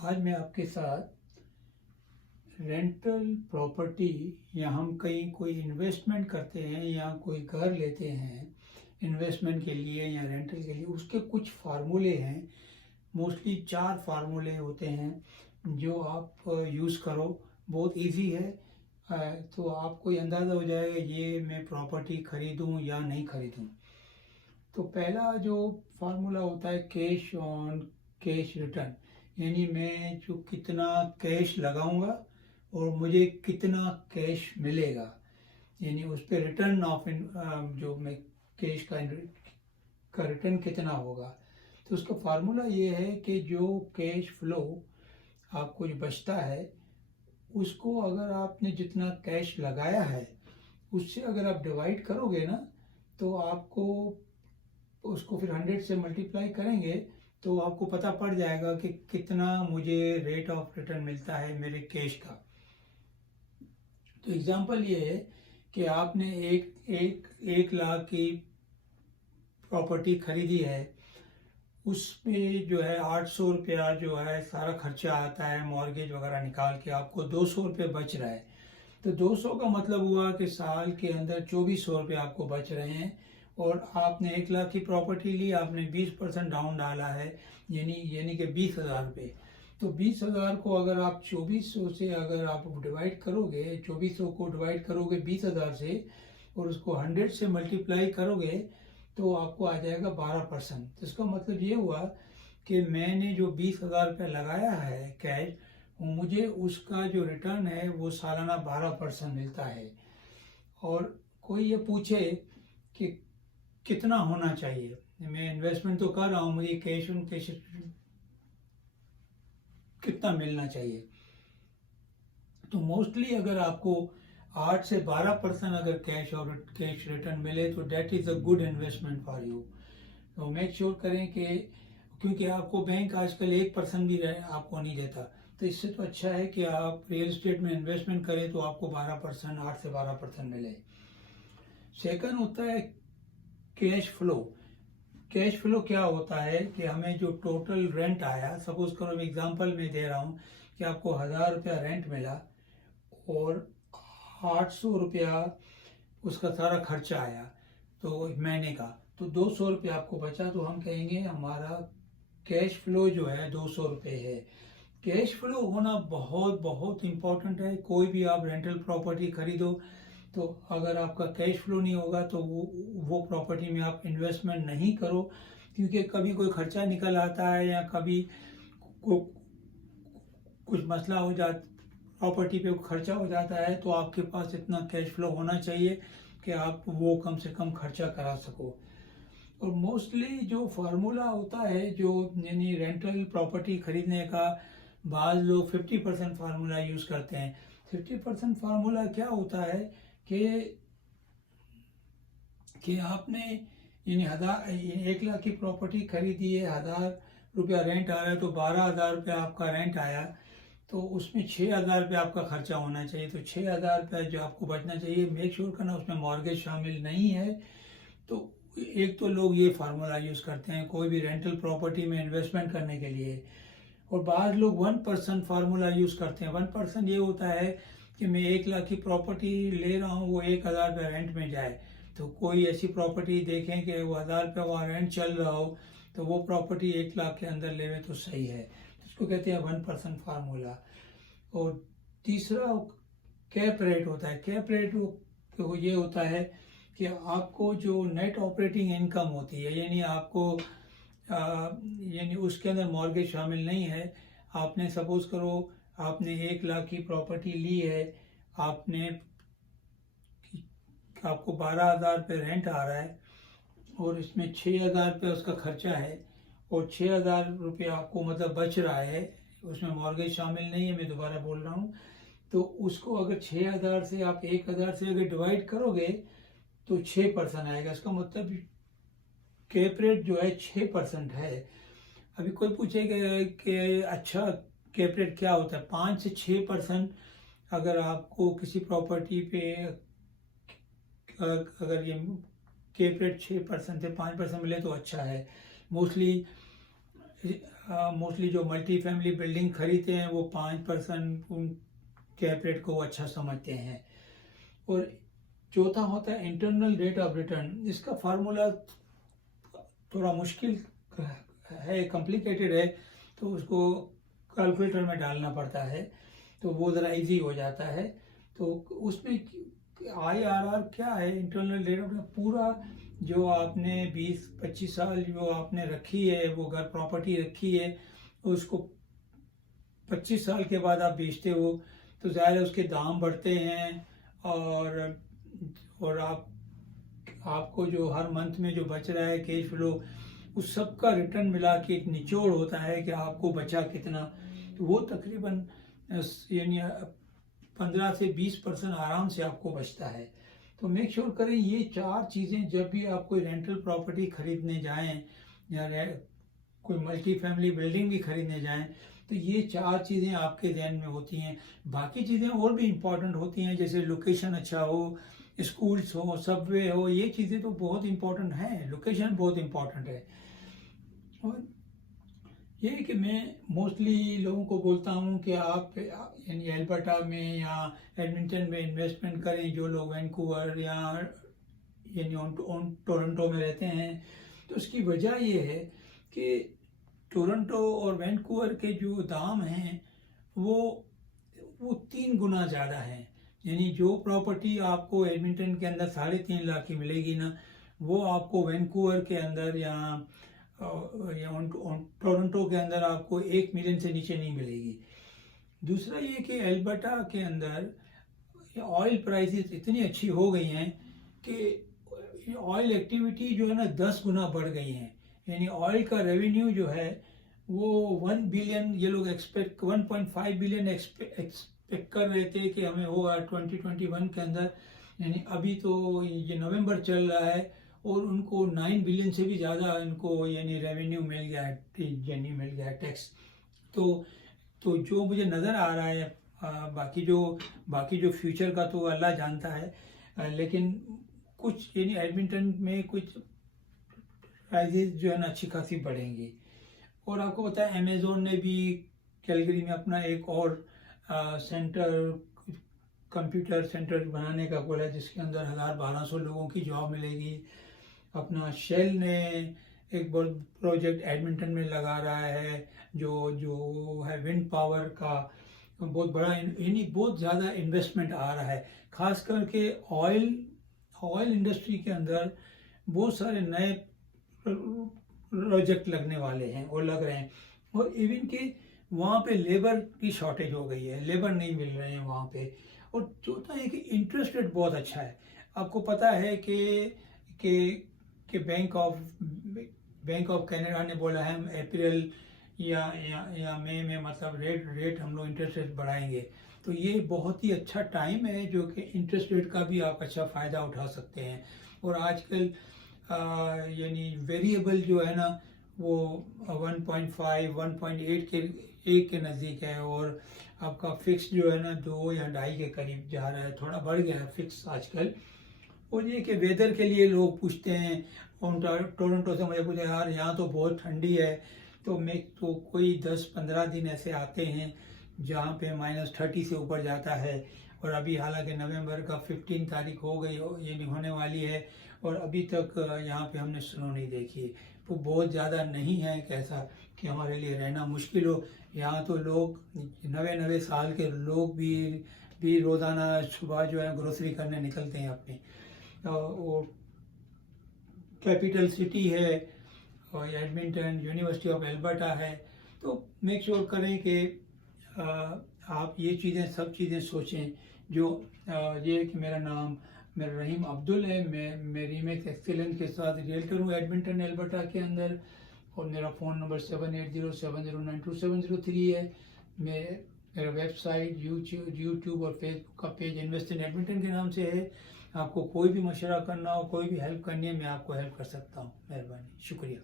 आज मैं आपके साथ रेंटल प्रॉपर्टी या हम कहीं कोई इन्वेस्टमेंट करते हैं या कोई घर लेते हैं इन्वेस्टमेंट के लिए या रेंटल के लिए, उसके कुछ फार्मूले हैं। मोस्टली 4 फार्मूले होते हैं जो आप यूज़ करो। बहुत इजी है। तो आपको ये अंदाज़ा हो जाएगा ये मैं प्रॉपर्टी खरीदूं या नहीं खरीदूं। तो पहला जो फार्मूला होता है कैश ऑन कैश रिटर्न, यानी मैं जो कितना कैश लगाऊंगा और मुझे कितना कैश मिलेगा, यानी उस पर रिटर्न ऑफ जो मैं कैश का रिटर्न कितना होगा। तो उसका फार्मूला ये है कि जो कैश फ्लो आपको जो बचता है उसको अगर आपने जितना कैश लगाया है उससे अगर आप डिवाइड करोगे ना, तो आपको उसको फिर 100 से मल्टीप्लाई करेंगे तो आपको पता पड़ जाएगा कि कितना मुझे रेट ऑफ रिटर्न मिलता है मेरे कैश का। तो एग्जांपल ये है कि आपने एक लाख की प्रॉपर्टी खरीदी है, उसमें जो है 800 रुपया जो है सारा खर्चा आता है, मॉर्गेज वगैरह निकाल के आपको 200 रुपये बच रहा है। तो 200 का मतलब हुआ कि साल के अंदर 2400 रुपये आपको बच रहे हैं। और आपने 1 लाख की प्रॉपर्टी ली, आपने 20% डाउन डाला है, यानी कि 20,000 रुपये। तो 20,000 को अगर आप 2400 से अगर आप डिवाइड करोगे, 2400 को डिवाइड करोगे 20,000 से और उसको 100 से मल्टीप्लाई करोगे तो आपको आ जाएगा 12%। तो इसका मतलब ये हुआ कि मैंने जो 20,000 रुपये लगाया है कैश, मुझे उसका जो रिटर्न है वो सालाना 12% मिलता है। और कोई ये पूछे कि कितना होना चाहिए, मैं इन्वेस्टमेंट तो कर रहा हूँ, मुझे कैश ऑन कैश कितना मिलना चाहिए, तो मोस्टली अगर आपको 8 से 12% अगर कैश रिटर्न मिले तो that is a good investment for you. तो मेक श्योर करें कि, क्योंकि आपको बैंक आजकल 1% भी आपको नहीं देता, तो इससे तो अच्छा है कि आप रियल एस्टेट में इन्वेस्टमेंट करें तो आपको 12%, 8 से 12% मिले। सेकंड होता है कैश फ्लो। कैश फ्लो क्या होता है कि हमें जो टोटल रेंट आया, सपोज करो एग्जांपल में दे रहा हूँ कि आपको 1,000 रुपया रेंट मिला और 800 रुपया उसका सारा खर्चा आया तो महीने का, तो 200 रुपये आपको बचा, तो हम कहेंगे हमारा कैश फ्लो जो है 200 रुपये है। कैश फ्लो होना बहुत बहुत इम्पोर्टेंट है। कोई भी आप रेंटल प्रॉपर्टी खरीदो तो अगर आपका कैश फ्लो नहीं होगा तो वो प्रॉपर्टी में आप इन्वेस्टमेंट नहीं करो, क्योंकि कभी कोई खर्चा निकल आता है या कभी कुछ मसला हो जाता, प्रॉपर्टी पे खर्चा हो जाता है, तो आपके पास इतना कैश फ्लो होना चाहिए कि आप वो कम से कम खर्चा करा सको। और मोस्टली जो फार्मूला होता है जो यानी रेंटल प्रॉपर्टी खरीदने का, बाज़ लोग 50% फार्मूला यूज़ करते हैं। 50% फार्मूला क्या होता है कि आपने यानी 1 लाख की प्रॉपर्टी खरीदी है, 1,000 रुपया रेंट आ रहा है, तो 12,000 रुपया आपका रेंट आया, तो उसमें 6,000 रुपया आपका खर्चा होना चाहिए। तो 6,000 रुपया जो आपको बचना चाहिए, मेक श्योर करना उसमें मॉर्गेज शामिल नहीं है। तो एक तो लोग ये फार्मूला यूज़ करते हैं कोई भी रेंटल प्रॉपर्टी में इन्वेस्टमेंट करने के लिए, और बाद लोग 1% फार्मूला यूज़ करते हैं। 1% ये होता है कि मैं 1 लाख की प्रॉपर्टी ले रहा हूँ, वो 1,000 रुपया रेंट में जाए। तो कोई ऐसी प्रॉपर्टी देखें कि वो 1,000 रुपया वहाँ रेंट चल रहा हो, तो वो प्रॉपर्टी 1 लाख के अंदर लेवे तो सही है। इसको कहते हैं 1% फार्मूला। और तीसरा कैप रेट होता है। कैप रेट ये होता है कि आपको जो नेट ऑपरेटिंग इनकम होती है, यानी आपको यानी उसके अंदर मॉर्गेज शामिल नहीं है। आपने सपोज करो आपने 1 लाख की प्रॉपर्टी ली है, आपको 12,000 रुपये रेंट आ रहा है और इसमें 6,000 रुपये उसका खर्चा है और 6,000 रुपये आपको मतलब बच रहा है, उसमें मॉर्गेज शामिल नहीं है, मैं दोबारा बोल रहा हूँ। तो उसको अगर 6,000 से आप 1,000 से अगर डिवाइड करोगे तो 6% आएगा। इसका मतलब कैप रेट जो है 6% है। अभी कोई पूछेगा कि अच्छा कैप रेट क्या होता है। 5 से 6% अगर आपको किसी प्रॉपर्टी पे अगर ये कैप रेट 6% से 5% मिले तो अच्छा है। मोस्टली मोस्टली जो मल्टी फैमिली बिल्डिंग खरीदते हैं वो 5% उन कैप रेट को अच्छा समझते हैं। और चौथा होता है इंटरनल रेट ऑफ रिटर्न। इसका फार्मूला थोड़ा मुश्किल है, कॉम्प्लिकेटेड है, तो उसको कैलकुलेटर में डालना पड़ता है, तो वो ज़रा इजी हो जाता है। तो उसमें IRR क्या है, इंटरनल रेट ऑफ, पूरा जो आपने 20-25 साल जो आपने रखी है, वो घर प्रॉपर्टी रखी है, उसको 25 साल के बाद आप बेचते हो तो ज़ाहिर है उसके दाम बढ़ते हैं, और आपको जो हर मंथ में जो बच रहा है कैश फ्लो, उस सब का रिटर्न मिला के एक निचोड़ होता है कि आपको बचा कितना। तो वो तकरीबन यानी 15 से 20% आराम से आपको बचता है। तो मेक श्योर करें ये 4 चीज़ें, जब भी आप कोई रेंटल प्रॉपर्टी खरीदने जाएं या कोई मल्टी फैमिली बिल्डिंग भी खरीदने जाएं, तो ये 4 चीज़ें आपके ध्यान में होती हैं। बाकी चीज़ें और भी इम्पोर्टेंट होती हैं, जैसे लोकेशन अच्छा हो, स्कूल्स हो, सबवे हो, ये चीज़ें तो बहुत इम्पोर्टेंट हैं, लोकेशन बहुत इम्पोर्टेंट है। और ये कि मैं मोस्टली लोगों को बोलता हूँ कि आप यानी एल्बर्टा में या एडमिंटन में इन्वेस्टमेंट करें, जो लोग वैंकूवर या यानी टोरंटो में रहते हैं। तो उसकी वजह ये है कि टोरंटो और वैंकूवर के जो दाम हैं वो 3 गुना ज़्यादा हैं। यानी जो प्रॉपर्टी आपको एडमिंटन के अंदर 3.5 लाख की मिलेगी ना, वो आपको वैंकूवर के अंदर या टोरंटो के अंदर आपको 1 मिलियन से नीचे नहीं मिलेगी। दूसरा ये कि एल्बर्टा के अंदर ऑयल प्राइसेस इतनी अच्छी हो गई हैं कि ऑयल एक्टिविटी जो है ना 10 गुना बढ़ गई हैं। यानी ऑयल का रेवेन्यू जो है वो 1 बिलियन, ये लोग 1.5 बिलियन एक्सपेक्ट कर रहे थे कि हमें होगा 2021 के अंदर। यानी अभी तो ये नवंबर चल रहा है और उनको 9 बिलियन से भी ज़्यादा इनको यानी रेवेन्यू मिल गया है, यानी मिल गया है टैक्स। तो जो मुझे नज़र आ रहा है, बाकी जो फ्यूचर का तो अल्लाह जानता है, लेकिन कुछ यानी एडमिंटन में कुछ प्राइजेज जो है ना अच्छी खासी बढ़ेंगी। और आपको पता है अमेज़ोन ने भी कैलगरी में अपना एक और कंप्यूटर सेंटर बनाने का बोला है, जिसके अंदर 1200 लोगों की जॉब मिलेगी। अपना शेल ने एक बहुत प्रोजेक्ट एडमिंटन में लगा रहा है, जो है विंड पावर का बहुत बड़ा, यानी बहुत ज़्यादा इन्वेस्टमेंट आ रहा है। खास करके ऑयल इंडस्ट्री के अंदर बहुत सारे नए प्रोजेक्ट लगने वाले हैं और लग रहे हैं। और इवन कि वहाँ पे लेबर की शॉर्टेज हो गई है, लेबर नहीं मिल रहे हैं वहाँ पे। और चौथा है कि इंटरेस्ट रेट बहुत अच्छा है। आपको पता है कि बैंक ऑफ कनाडा ने बोला है अप्रैल या मई में मतलब रेट हम लोग इंटरेस्ट रेट बढ़ाएंगे। तो ये बहुत ही अच्छा टाइम है जो कि इंटरेस्ट रेट का भी आप अच्छा फ़ायदा उठा सकते हैं। और आजकल यानी वेरिएबल जो है ना वो 1.5 1.8 के नज़दीक है, और आपका फिक्स जो है ना 2 या 2.5 के करीब जा रहा है, थोड़ा बढ़ गया है फिक्स आजकल। और ये कि वेदर के लिए लोग पूछते हैं, टोरंटो से मुझे पूछा यार यहाँ तो बहुत ठंडी है, तो कोई 10-15 दिन ऐसे आते हैं जहाँ पे -30 से ऊपर जाता है। और अभी हालांकि नवंबर का 15 तारीख हो गई, यानी होने वाली है, और अभी तक यहाँ पे हमने स्नो नहीं देखी। तो बहुत ज़्यादा नहीं है कैसा कि हमारे लिए रहना मुश्किल हो। यहाँ तो लोग 90 साल के लोग भी रोज़ाना सुबह जो है ग्रोसरी करने निकलते हैं अपनी। और कैपिटल सिटी है और एडमिंटन, यूनिवर्सिटी ऑफ एल्बर्टा है। तो मेक श्योर करें कि आप ये सब चीज़ें सोचें। जो ये कि मेरा रहीम अब्दुल है, मैं रीमेक्स एक्सीलेंस के साथ रियल्टर हूँ एडमिंटन एल्बर्टा के अंदर, और मेरा फ़ोन नंबर 7807092703 है। मेरा वेबसाइट, यूट्यूब और फेसबुक का पेज इन्वेस्ट इन एडमिंटन के नाम से है। आपको कोई भी मशवरा करना हो, कोई भी हेल्प करनी है, मैं आपको हेल्प कर सकता हूँ। मेहरबानी, शुक्रिया।